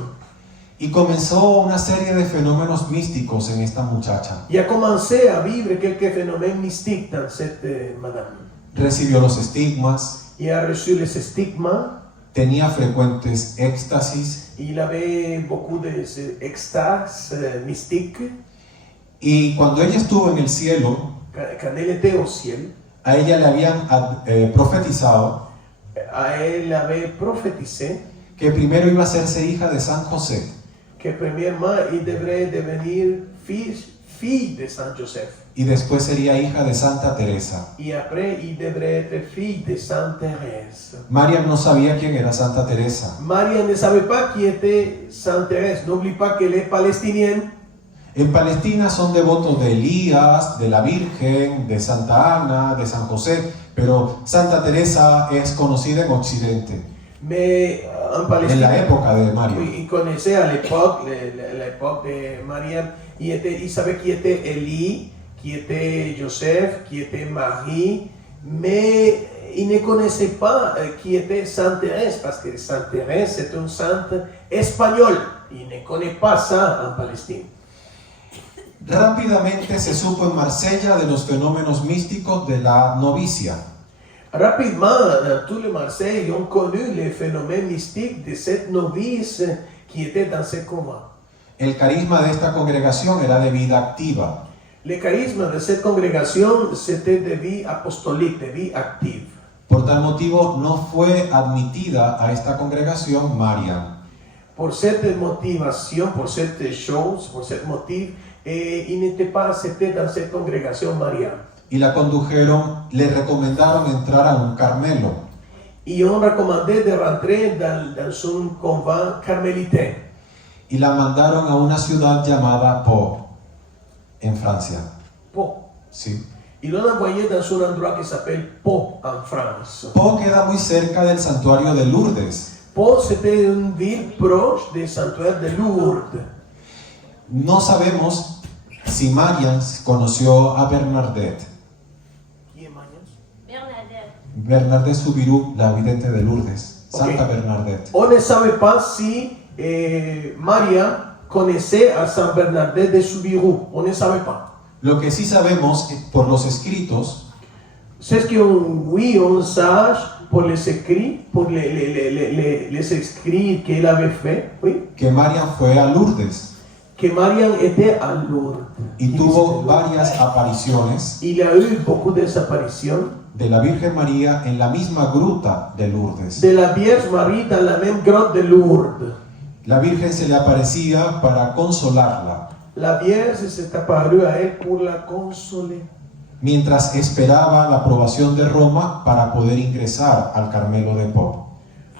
y comenzó una serie de fenómenos místicos en esta muchacha. Il a commencé à vivre quelques phénomènes mystiques dans cette madame. Recibió los estigmas, Il a reçu les stigmas. tenía frecuentes éxtasis Il avait beaucoup d'extases mystiques. y cuando ella estuvo en el cielo, Quand elle était au ciel, a ella le habían profetizado elle avait prophétisé que primero iba a hacerse hija de San José que premièrement, il devrait devenir fille de Saint Joseph. y después sería hija de Santa Teresa. Et après, il devrait être fille de Sainte Thérèse. Mariam no sabía quién era Santa Teresa. Marie ne savait pas qui était Sainte Thérèse. N'oublie pas qu'elle est palestinienne. En Palestina son devotos de Elías, de la Virgen, de Santa Ana, de San José, pero Santa Teresa es conocida en Occidente, Mais en Palestine, en la época de Mariam. oui, il connaissait à l'époque de Mariam. Il savait qui était Élie, qui était Joseph, qui était Marie, mais il ne connaissait pas qui était Sainte Thérèse, parce que Sainte Thérèse est une sainte espagnole. Il ne connaît pas ça en Palestine. Rápidamente se supo en Marsella de los fenómenos místicos de la novicia. Rapidement, dans tous les Marseillais ont connu les phénomènes mystiques de cette novice qui était dans ce convent. El carisma de esta congregación era de vida activa. Le charisme de cette congrégation, c'était de vie apostolique, de vie active. Por tal motivo no fue admitida a esta congregación Marian. Pour cette motivation, pour cette chose, pour cette motif, il n'était pas accepté dans cette congrégation Mariam. Y la condujeron, le recomendaron entrar a un Carmelo. Ils ont recommandé de rentrer dans un convent carmélitain. Y la mandaron a una ciudad llamada Pau, en Francia. Pau. Sí. Ils l'ont envoyé dans un endroit qui s'appelle Pau, en France. Pau queda muy cerca del santuario de Lourdes. Pau, c'était une ville proche du sanctuaire de Lourdes. No sabemos si Marian conoció a Bernadette. Qui est Mariam? Bernadette Soubirous, la vidente de Lourdes. Santa Ok. Bernadette. On ne savait pas si Maria connaissait à Saint Bernadette de Soubirous. On ne savait pas. Lo que sí sabemos por los escritos C'est ce on sache pour les écrits, pour les écrits qu'elle avait fait, oui, que Marian fue a Lourdes que Mariam était à Lourdes. y tuvo varias apariciones Il y a eu beaucoup de apparitions de la Virgen María en la misma gruta de Lourdes. de la Vierge Marie dans la même grotte de Lourdes. La Virgen se le aparecía para consolarla La Vierge s'est apparue à elle pour la consoler. mientras esperaba la aprobación de Roma para poder ingresar al Carmelo de Pau.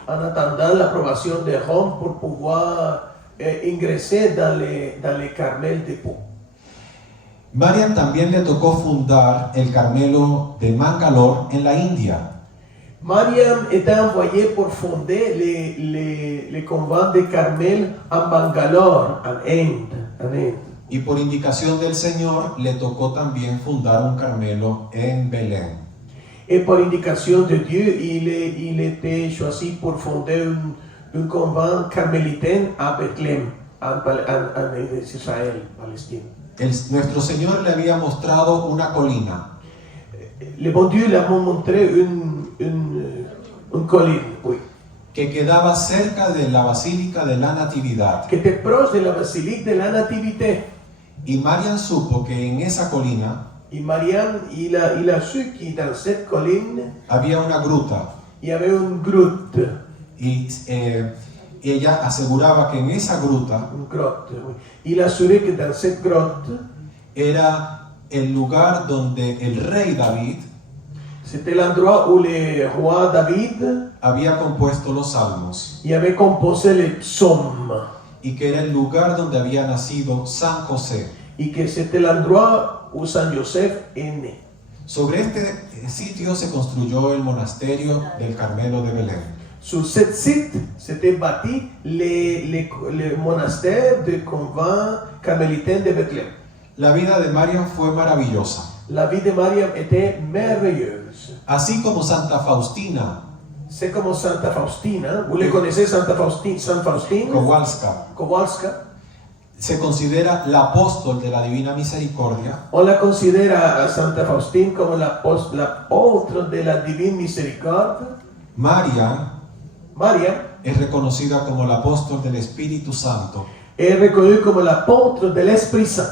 En attendant l'approbation de Rome pour pouvoir ingresser dans les Carmel de Pau. Marian también le tocó fundar el Carmelo de Mangalore en la India. Mariam était envoyée pour fonder les convents de Carmel en Bangalore, en Inde. Y por indicación del Señor le tocó también fundar un Carmelo en Belén. Et par indication de Dieu, il était choisi pour fonder un convent carmélitain à Bethléem, en Israël, Palestine. Nuestro Señor le había mostrado una colina Le bon Dieu l'a montré une colline, oui, que quedaba cerca de la Basílica de la Natividad. qui était proche de la basilique de la Nativité. Y Marian supo que en esa colina Et Mariam, il a su que dans cette colline, había una gruta il y avait une grotte. y ella aseguraba que en esa gruta Une grotte, oui. Il a assuré que dans cette grotte, era el lugar donde el rey David c'était l'endroit où le roi David había compuesto los salmos il avait composé les psaumes. y que era el lugar donde había nacido San José. Et que c'était l'endroit où Saint Joseph est né. Sobre este sitio se construyó el monasterio del Carmelo de Belén. Sur ce site, s'était bâti le monastère du convent carmélitain de Bethléem. La vida de Marian fue maravillosa. La vie de Mariam était merveilleuse. Así como Santa Faustina C'est comme Santa Faustina. Vous le connaissez, Santa Faustine, Sainte Faustine Kowalska Kowalska. se considera la apóstol de la Divina Misericordia. On la considère à Santa Faustine comme l'apôtre de la divine miséricorde. Marian Mariam es reconocida como la apóstol del Espíritu Santo. est reconnue comme l'apôtre de l'Esprit Saint.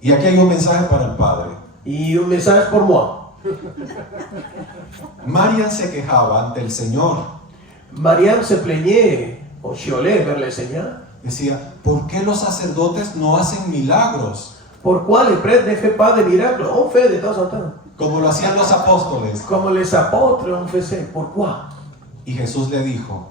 Y aquí hay un mensaje para el Padre. Et un message pour moi. Marian se quejaba ante el Señor. Mariam se plaignait au chiolait vers le Seigneur. Decía, ¿por qué los sacerdotes no hacen milagros Pourquoi les prêtres ne font pas de miracles? On fait de temps en temps. como lo hacían los apóstoles? Comme les apôtres ont fait ça. Pourquoi? Y Jesús le dijo,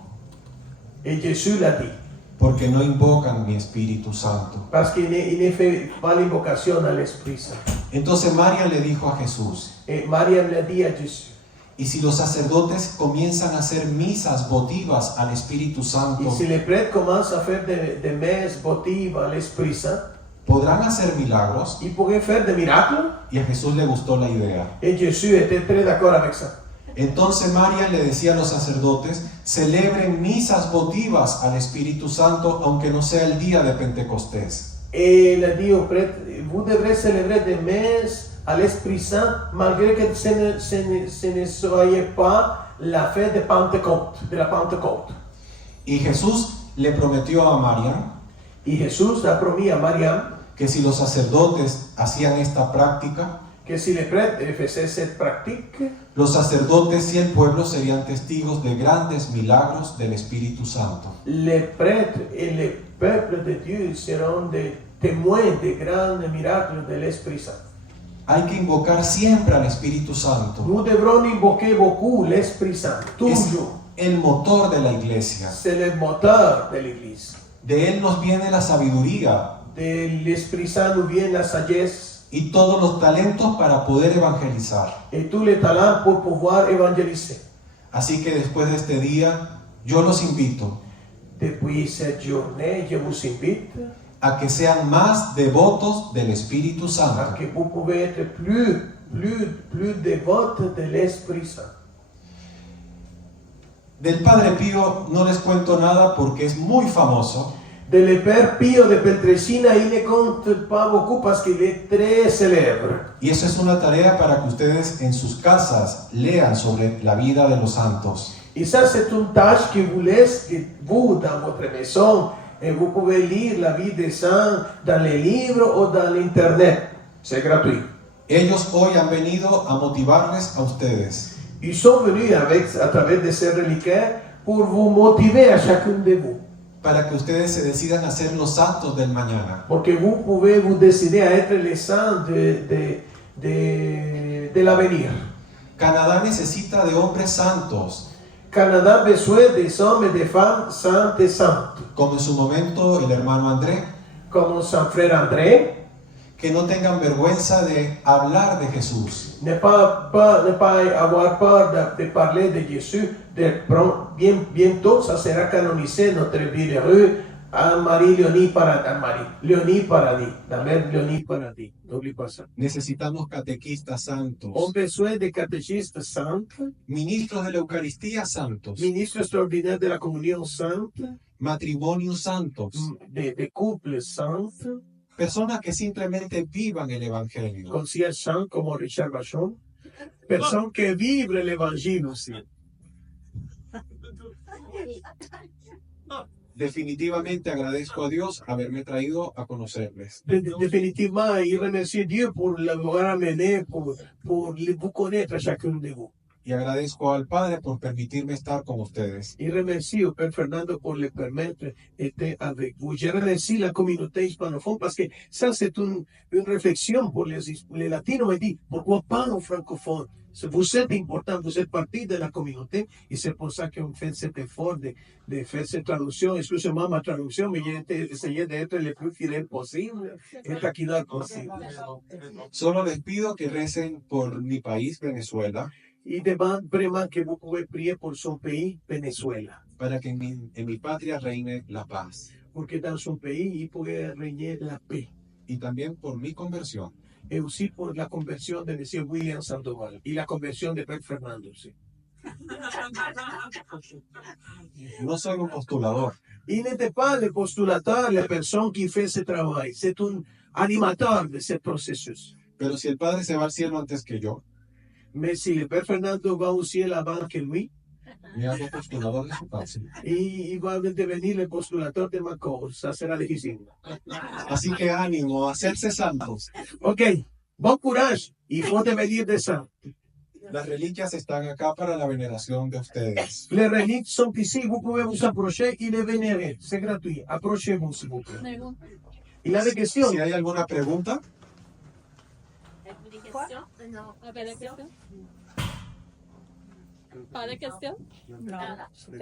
Et Jésus l'a dit. porque no invocan mi Espíritu Santo. Parce qu'il ne fait pas l'invocation à l'Esprit Saint. Entonces Marian le dijo a Jesús, Et Mariam l'a dit à Jésus. y si los sacerdotes comienzan a hacer misas votivas al Espíritu Et Santo, si les prêtres commencent à faire des messes votives à l'Esprit Saint, ¿podrán hacer milagros? ils pourraient faire des miracles. Y a Jesús le gustó la idea. Et Jésus était très d'accord avec ça. Entonces Marian le decía a los sacerdotes, celebren misas votivas al Espíritu Santo, aunque no sea el día de Pentecostés. Et il a dit aux prêtres, vous devrez célébrer des messes à l'Esprit Saint, malgré que ce ne soyez pas la fête de Pentecôte, de la Pentecôte. Y Jesús le prometió a María Y Jesús a promis à Mariam que si los sacerdotes hacían esta práctica, que si les prêtres faisaient cette pratique, los sacerdotes y el pueblo serían testigos de grandes milagros del Espíritu Santo. les prêtres et le peuple de Dieu seront des témoins des grands miracles de l'Esprit Saint. Hay que invocar siempre al Espíritu Santo. Nous devrons invoquer beaucoup l'Esprit Saint, Es toujours. el motor de la iglesia. C'est le moteur de l'Église. De él nos viene la sabiduría De l'Esprit Saint nous vient la sagesse y todos los talentos para poder evangelizar. et tous les talents pour pouvoir évangéliser. Así que después de este día, yo los invito Depuis cette journée, je vous invite a que sean más devotos del Espíritu à Santo. que vous pouvez être plus dévote de l'Esprit Saint. Del Padre Pío no les cuento nada porque es muy famoso, De le Père Pio de Peltresina, il ne compte pas beaucoup parce qu'il est très célèbre. y eso es una tarea para que ustedes en sus casas lean sobre la vida de los santos. Et ça, c'est une tâche que vous laisse, que vous, dans votre maison, et vous pouvez lire la vie des saints dans les livres ou dans l'Internet. C'est gratuit. Ellos hoy han venido a motivarles a ustedes. Ils sont venus à travers de ces reliquaires pour vous motiver à chacun de vous. Para que ustedes se decidan a ser los santos del mañana. Porque vous pouvez vous décider à être les saints de l'avenir. Canadá necesita de hombres santos, Canada a besoin des hommes et des femmes saints et saintes. como en su momento el hermano André, Comme son frère André, que no tengan vergüenza de hablar de Jesús, ne pas avoir peur de parler de Jésus. Bientôt, ça sera canonisé notre bienheureux Anne-Marie Léonie Paradis, la mère Léonie Paradis. N'oublie pas ça. necesitamos catequistas On santos, a besoin de catéchistes saints, ministros de la Eucaristía santos, ministres extraordinaires de la communion sainte, matrimonios santos, de couples saints, personas que simplemente vivan el Evangelio. concierges saints comme Richard Vachon, personnes qui vivent l'évangile aussi. Definitivamente agradezco a Dios haberme traído a conocerles. Définitivement, il remercie Dieu pour l'avoir amené, pour vous connaître chacun de vous. Y agradezco al Padre por permitirme estar con ustedes. Il remercie au Père Fernando pour le permettre d'être avec vous. Je remercie la communauté hispanophone parce que ça, c'est une réflexion pour les latinos. Et dit, pourquoi pas aux francophones? Vous êtes important, vous êtes partie de la communauté et c'est pour ça qu'on fait cet effort de faire cette traduction. Excusez-moi ma traduction, mais j'ai essayé d'être le plus fidèle possible et taquidad possible. Solo les pido que recen por mi país, Venezuela, Il demande vraiment que vous pouvez prier pour son pays, Venezuela. para que en mi patria reine la paz. Porque dans son pays, il pourrait régner la paix. Y también por mi conversión. Et aussi pour la conversion de M. William Sandoval et la conversion de Père Fernando aussi. No soy un postulador, Il n'était pas le postulateur, la personne qui fait ce travail. C'est un animateur de ce processus. pero si el Padre se va al cielo antes que yo, Mais si le Père Fernando va au ciel avant que lui, me hago postulador de su paz. il va devenir le postulateur de ma cause. Ça sera difficile. Así que ánimo, a hacerse santos. OK, bon courage. Il faut devenir des saints. Las reliquias están acá para la veneración de ustedes. Les reliques sont ici. Vous pouvez vous approcher et les vénérer. C'est gratuit. Approchez-vous, s'il vous plaît. Il a des questions? Si hay alguna pregunta, Non. Pas de question? Pas de question?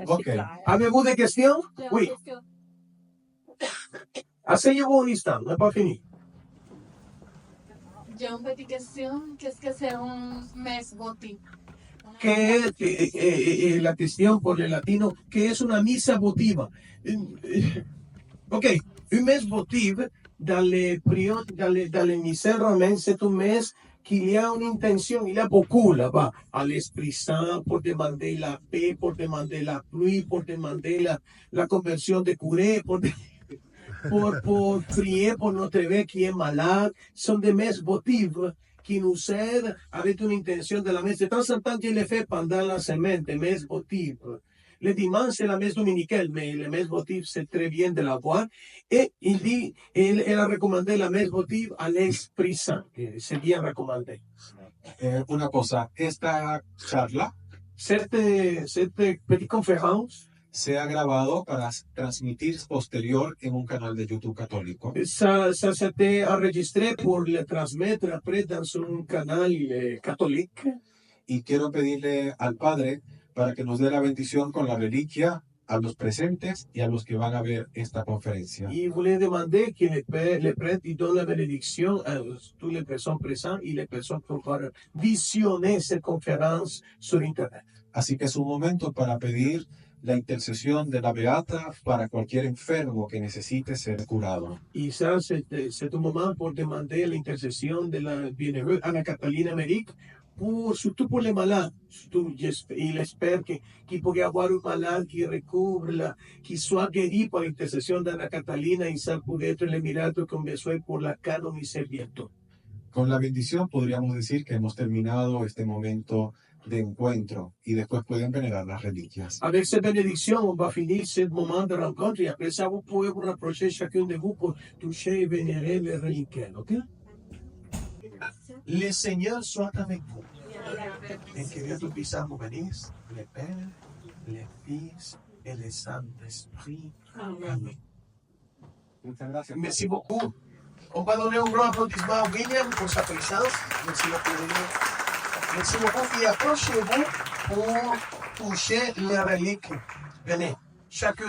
ok. Avez-vous des questions? J'ai Oui. une question. Asseyez-vous un instant. On n'est pas fini. J'ai une petite question. Qu'est-ce que c'est un mes votif? ¿Qué es la cuestión por el latino? ¿Qué es una misa votiva? Ok, un mes votive dans les misères romaines, c'est un mes qu'il y a une intention, il y a beaucoup là-bas, à l'Esprit Saint, pour demander la paix, pour demander la pluie, pour demander la conversion de curé, pour prier pour notre bébé qui est malade. Sont des messes votives qui nous aident avec une intention de la messe. De temps en temps, je le fais pendant la semaine, des messes votives. Le dimanche, c'est la messe dominicale, mais les messes votives, c'est très bien de la voir. Et il dit, elle a recommandé la messe votive à l'Esprit Saint. C'est bien recommandé. Una cosa, esta charla Cette petite conférence, se ha grabado para transmitir posterior en un canal de YouTube católico. ça s'était enregistré pour le transmettre après dans un canal catholique. Y quiero pedirle al Padre para que nos dé la bendición con la reliquia a los presentes y a los que van a ver esta conferencia. Il voulait demander que le prêtre il donne la bénédiction à toutes les personnes présentes et les personnes qui vont visionner cette conférence sur Internet. Así que es un momento para pedir la intercesión de la Beata para cualquier enfermo que necesite ser curado. Et ça, c'est un moment pour demander l'intercession de la bienheureuse Anna Catalina Emmerich, surtout pour les malades. Surtout, il espère qu'il pourrait y avoir un malade qui recouvre, qui soit guéri par l'intercession d'Anna Catalina, et ça pourrait être le miracle qu'on besoin pour la canonización. Con la bendición podríamos decir que hemos terminado este momento de encuentro y después pueden venerar las reliquias. Avec cette bénédiction, on va finir ce moment de rencontre et après ça, vous pouvez vous rapprocher chacun de vous pour toucher et vénérer les reliquaires, ok? Le Seigneur soit avec vous. Et que Dieu Tout-Puissant vous bénisse, le Père, le Fils et le Saint-Esprit. Amen. Muchas gracias. Merci beaucoup. On va donner un grand applaudissement à William pour sa présence. Merci beaucoup, William. Merci beaucoup et approchez-vous pour toucher les reliques. Venez, chacun.